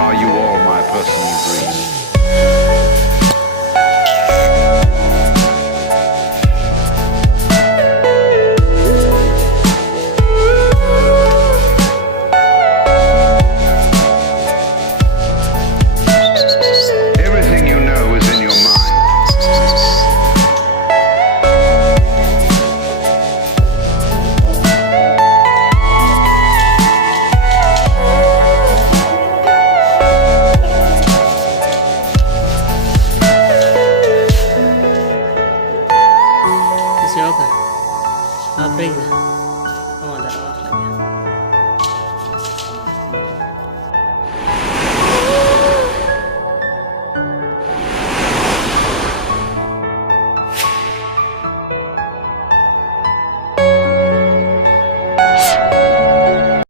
Are you all my personal dreams? Everything you know is in your mind. Siapa? Apa itu? Oh, ada apa?